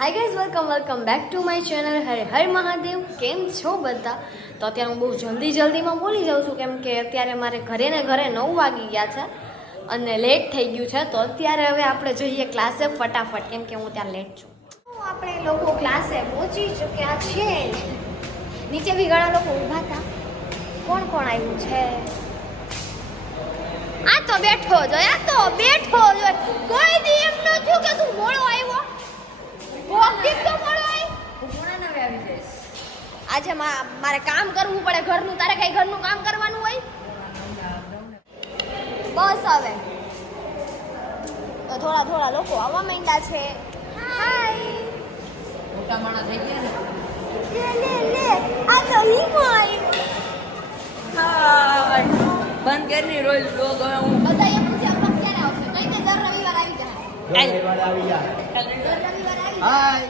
Hi guys welcome back to my channel Har Mahadev. કેમ છો બધા? તો અત્યારે હું બહુ જલ્દીમાં બોલી જાઉં છું કેમ કે અત્યારે મારે ઘરે 9 વાગી ગયા છે અને લેટ થઈ ગયું છે. તો અત્યારે હવે આપણે જઈએ ક્લાસે ફટાફટ કેમ કે હું ત્યાં લેટ છું. આપણે લોકો ક્લાસે પહોંચી ચૂક્યા છીએ. નીચે બી ઘણા લોકો ઊભા હતા. કોણ આવ્યું છે? આ તો બેઠો જો કોઈ દી એમ ન થયું કે તું મોડો આવ્યો. આજે મારે કામ કરવું પડે ઘરનું. તારે કઈ ઘરનું કામ કરવાનું હોય? બસ હવે તો થોડા લોકો આવવા માંડ્યા છે. હાય મોટા માણસ થઈ ગયા લે આ તો હિમાય. હાય બંધ કરની રોજ લોગ હવે હું બધા એમ પૂછે આપણે ક્યારે આવશે? કઈ દે દર રવિવાર આવી જાય. રવિવાર આવી જાય. દર રવિવાર આવી જાય. હાય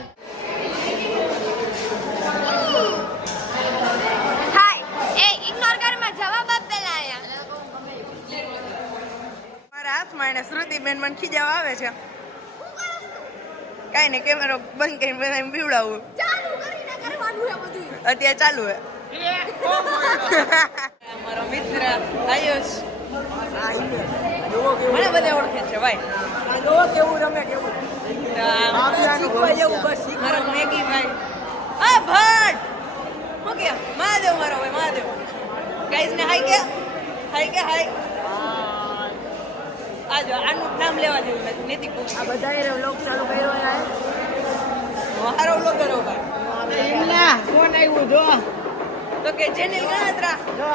એને શ્રુતિબેન મને ખીજાવા આવે છે. કઈ નહીં, કેમેરો બંધ કરીને બધા પીવડાવું. અત્યારે ચાલુ હે. મારો મિત્ર આયુષ મને બધા ઓળખે છે ભાઈ. કેવું રમે કેવું મારો મેગી ભાઈ. આ ભટ હું કે મહાદેવ, મારો ભાઈ મહાદેવ. ગાઈઝ ને હાઈ કે આજો આનું નામ લેવા જેવું નથી. નીતિ પૂછ આ બધાએ વ્લોગ ચાલુ કર્યો છે. મારો વ્લોગ કરો ભાઈ. એમના ફોન આવ્યું જો તો કે જેની ગણતરા જો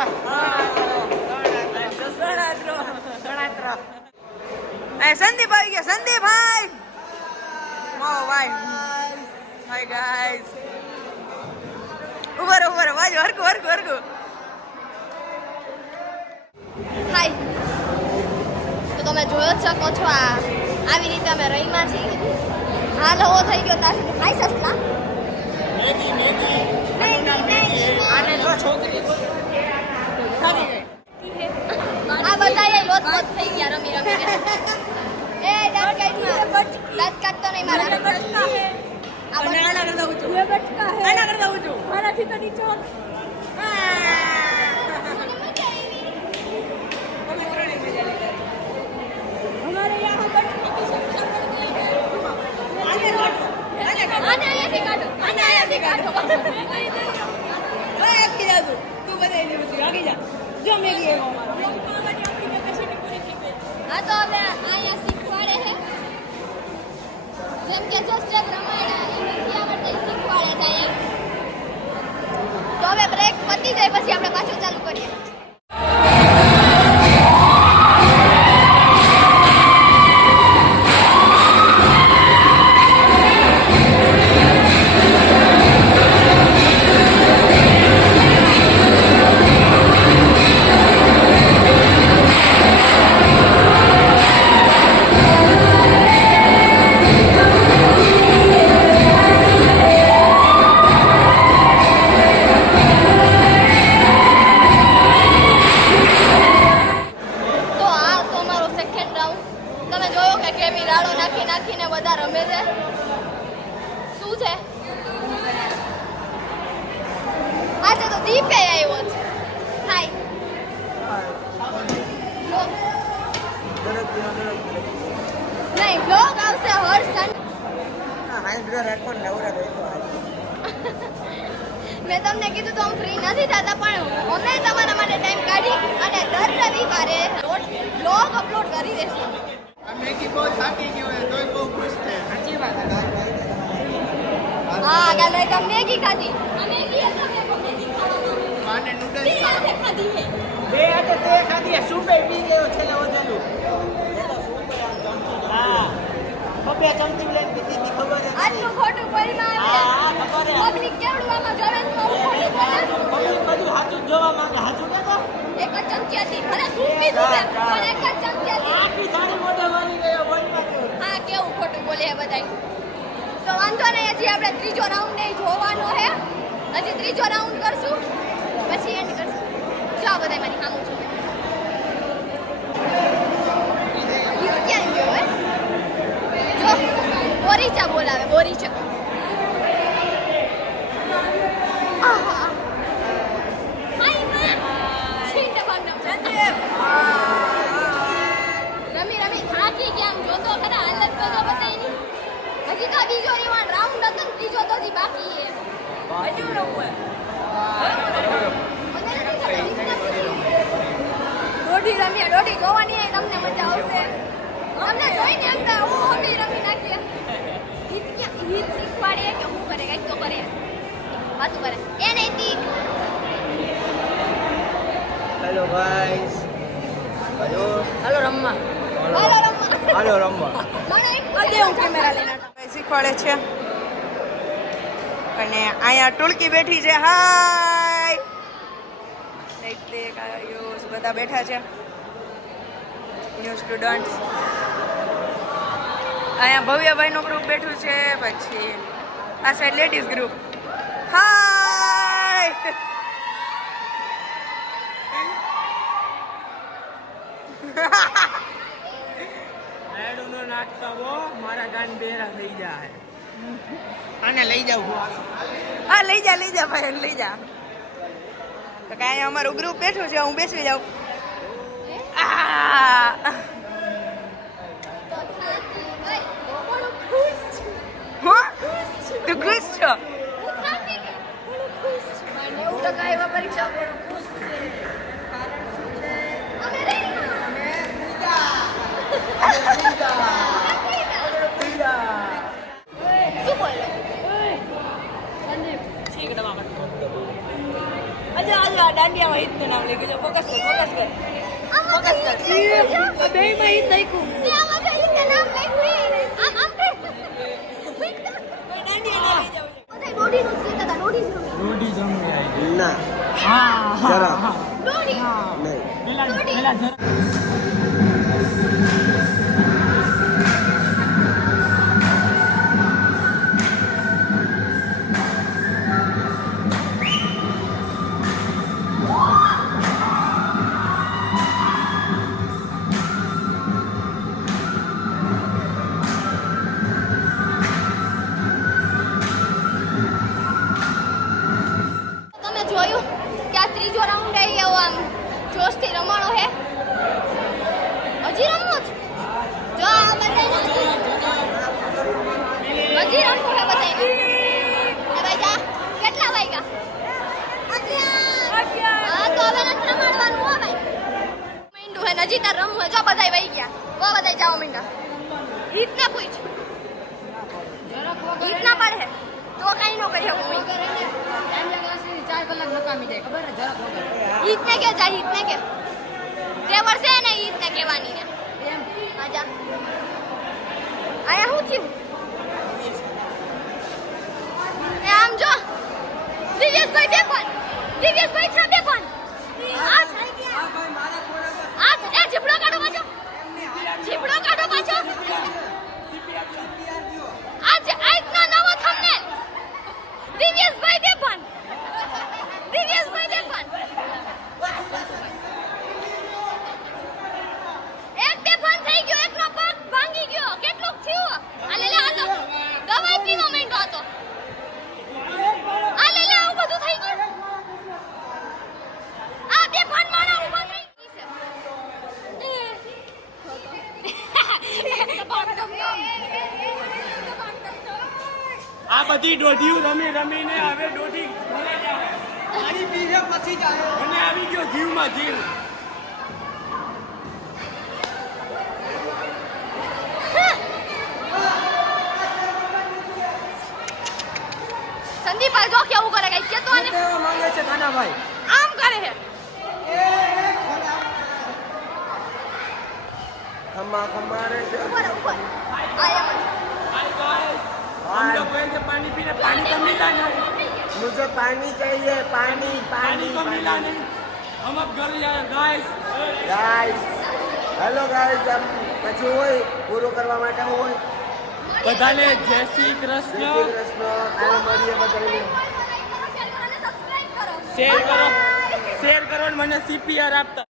સંદીપ આવી ગયા. સંદીપ ભાઈ ઓ ભાઈ હાય ગાઈસ. ઉભર વાજો હરકું હાય તો તમે જોયો જ શકો છો. આવી રીતે અમે રહીમાં છીએ. હાલ હો થઈ ગયો ત્યાં સુધી ખાઈ સસલા આને જો છોકરી આ બધાએ લોટ થઈ ગયા રમી એ દાંત કાઢતો નહીં મારા. આના કરતા ઊંચું મારાથી તો નીચો. હા તો હવે અહીંયા શીખવાડે છે જેમ કે જો સ્ટેપ રમાડ્યા એમાંથી આવડે શીખવાડે છે અહીંયા. તો હવે બ્રેક પતી જાય પછી આપણે પાછું ચાલુ કરીએ. નાખીને બધા રમે છે. શું છે આજે તો દીપે આવ્યો છે. હાય નહીં બ્લોગ આવશે હર સન. મેં તમને કીધું તો હું ફ્રી નથી થતા પણ અમે તમારા માટે ટાઈમ કાઢી અને દર રવિવારે બ્લોગ અપલોડ કરી દેશું. મેગી બહુ થાકી ગયો હે તોય બહુ ખુશ છે. સાચી વાત. હા ગાલે તો મેગી ખાધી. મેગી એટલે મેગી ખાધી. માને નૂડલ્સ ખાધી છે. બે આટે તે ખાધી સુપે પી ગયો છેલ્લે વધેલું. હા બબે ચમચી લઈને પીધી હતી ખબર છે. આટલું ખોટું બોલમાં હા ખબર છે. પબ્લિક કેવડું આમાં જોવે તો ખોટું બોલે. બધું સાચું જોવા માંગે. સાચું કે તો એક જ ચમચી હતી. ભલે સૂપ પીધું છે પણ એક જ ચમચી હતી. આખી થાળી મોઢે મારી ગયો બોલમાં. હા કેવું ખોટું બોલે છે બધાય. તો વાંધો નહીં, હજી આપણે ત્રીજો રાઉન્ડ નહીં જોવાનો હે. હજી ત્રીજો રાઉન્ડ કરશું પછી એન્ડ કરશું. જો આ બધાય મારી સામું છું. ક્યાં ગયો હે? જો બોરીચા બોલાવે બોરીચા. હજી તો બીજો રાઉન્ડ હતો ને ત્રીજો તો હજી બાકી છે હજુ રમવું દોઢી રમીએ દોઢી જોવાની હોય તમને મજા આવશે તમને જોઈને એમ થાય હું અમે રમી નાખીએ ગીત શીખવાડે કે હું કરે કંઈક તો કરે વાતું કરે એ નૈતિક હેલો ગાઈસ હાલો રમવા હાલો રમવા હાલો રમવા મને એક અદે હું કેમેરા લઈને શીખવાડે છે અને અહીંયા ટુલકી બેઠી છે હાય નૈતિક આયુષ બધા બેઠા છે ન્યૂ સ્ટુડન્ટ્સ અહીંયા ભવ્યભાઈનું ગ્રુપ બેઠું છે પછી આ સાઈડ લેડીઝ ગ્રુપ હાય એડુનો નાટકાવો મારા ગાન બેરા થઈ જાય આને લઈ જાવ હા લઈ જા ભાઈ લઈ જા તો કાંઈ અમારું ગ્રુપ બેઠું છે હું બેસી જાઉં તું ખુશ છો શું બોલે દાંડિયામાં હિતનું નામ લઈ ગયું ફોકસ કર ફોકસ કર બે માં હિત નાખ્યું ના જરા નહીં તમે જોયું કે આ ત્રીજો રાઉન્ડ આવી એવો આમ જોશથી રમાણો હે હજી રમવું જ જો આ બધાય હજી રમવું હે બધાય ભાઈ જા કેટલા વાગ્યા 11 હા તો હવે નથી રમાડવાનું હો ભાઈ મીંડું હે નજી તાર રમવું હે જો બધાય વઈ ગયા વો બધાય જાઓ મીંડા રીતના પૂછ રીતના પડે હે તો કઈ નો કરી શકું ઈદને કે જા ઈદને કે તે વર્ષે ને ઈદને કહેવાની ને આજા આયા હું થયું એ આમ જો દિવ્યેશભાઈ બેકોન દિવ્યેશભાઈ છે બેકોન આ એ જીપડો કાઢો પાછો જીપડો કાઢો પાછો આજ આજનો નવો થંબનેલ દિવ્યેશભાઈ બેકોન દિવ્યેશભાઈ બેકોન એક બેકોન થઈ ગયો એકનો પગ ભાંગી ગયો કેટલું થયું આ લે હાલો દવાઈ પીવા માંડ્યો હતો આ લે આવું બધું થઈ ગયું આ બેકોન માણા ઉભો થઈ આ બધી દોઢીઓ રમીને હવે દોઢી પાણી પીને પછી જાય અને આવી ગયો જીવમાં જીવ સંદીપ ભાઈ જો કેવું કરે કઈ કેતો આને કેવા માંગે છે કાનાભાઈ આમ કરે છે ખમ્મા રે ઉપર ઉપર આયા हम लोग गए पानी पीने पानी तो मिला नहीं मुझे पानी चाहिए पानी पानी तो मिला नहीं हम अब घर जाए गाइस हेलो गाइस हम પછી હોય પૂરો કરવા માટે હોય બધાને જય શ્રી કૃષ્ણ કાલે મળીએ બધાને શેર કરો અને મને CPR આપતા